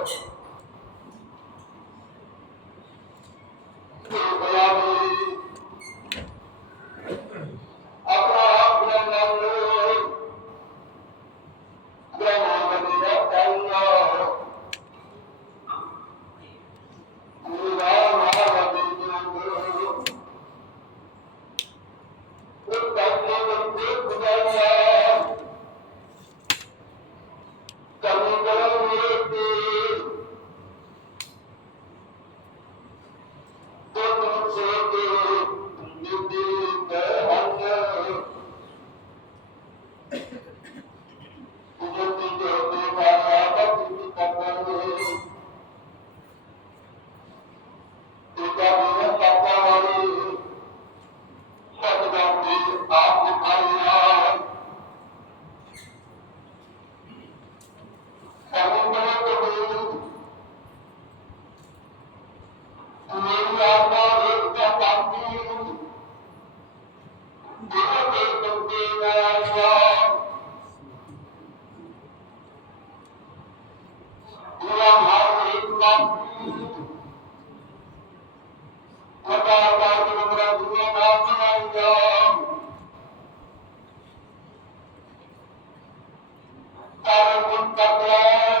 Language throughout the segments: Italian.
noite. Allah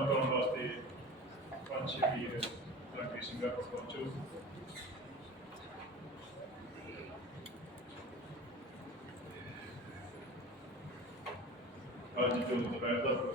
ప్రభుత్వం వస్తే పంచమీ ఇలాంటి విషయంగా పెట్టుకోవచ్చు రాజ్యాంగ